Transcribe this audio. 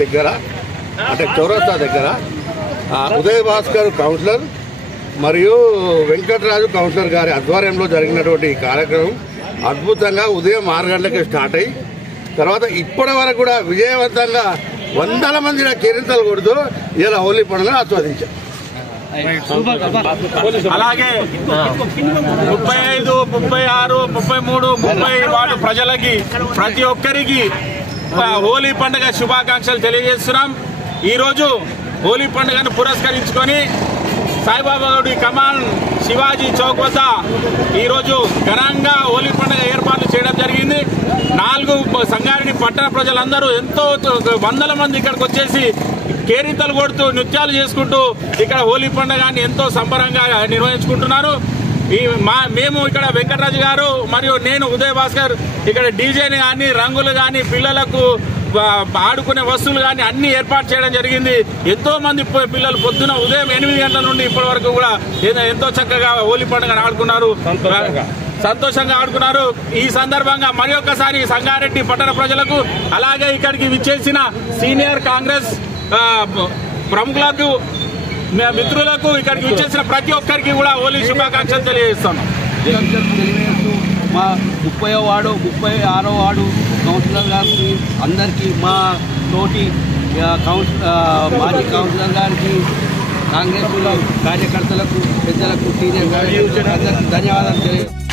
దగ్గర అంటే చౌరస్తా దగ్గర ఉదయ్ భాస్కర్ కౌన్సిలర్ మరియు వెంకటరాజు కౌన్సిలర్ గారి ఆధ్వర్యంలో జరిగినటువంటి ఈ కార్యక్రమం అద్భుతంగా ఉదయం 6 గంటలకి స్టార్ట్ అయ్యి తర్వాత ఇప్పటి వరకు కూడా విజయవంతంగా వందల మంది కేరింతలు కొడుతూ ఇలా హోలీ పండుగను ఆస్వాదించారు. అలాగే 35, 36, 33, 30 వార్డు ప్రజలకి ప్రతి ఒక్కరికి హోలీ పండుగ శుభాకాంక్షలు తెలియజేస్తున్నాం. ఈరోజు హోలీ పండుగను పురస్కరించుకొని సాయిబాబా గుడి కమాన్ శివాజీ చౌక్ వద్ద ఈరోజు ఘనంగా హోలీ పండుగ ఏర్పాట్లు చేయడం జరిగింది. 4 సంగారెడ్డి పట్టణ ప్రజలందరూ ఎంతో వందల మంది ఇక్కడికి వచ్చేసి కేరింతలు కొడుతూ నృత్యాలు చేసుకుంటూ ఇక్కడ హోలీ పండుగని ఎంతో సంబరంగా నిర్వహించుకుంటున్నారు. మేము ఇక్కడ వెంకటరాజు గారు మరియు నేను ఉదయ్ భాస్కర్ ఇక్కడ డీజేని కానీ రంగులు కానీ పిల్లలకు ఆడుకునే వస్తువులు కానీ అన్ని ఏర్పాటు చేయడం జరిగింది. ఎంతో మంది పిల్లలు పొద్దున ఉదయం 8 గంటల నుండి ఇప్పటి వరకు కూడా ఎంతో చక్కగా హోలీ పండుగను ఆడుకున్నారు, సంతోషంగా ఆడుకున్నారు. ఈ సందర్భంగా మరి ఒక్కసారి సంగారెడ్డి పట్టణ ప్రజలకు అలాగే ఇక్కడికి విచ్చేసిన సీనియర్ కాంగ్రెస్ ప్రముఖులకు మిత్రులకు ఇక్కడికి విచ్చేసిన ప్రతి ఒక్కరికి కూడా హోలీ శుభాకాంక్షలు తెలియజేస్తున్నాం. మా 30వ వార్డు 36వ వార్డు కౌన్సిలర్ గారికి అందరికీ మా తోటి మాజీ కౌన్సిలర్ గారికి కాంగ్రెస్ కార్యకర్తలకు పెద్దలకు సీనియర్ అందరికీ ధన్యవాదాలు తెలియజేస్తున్నాం.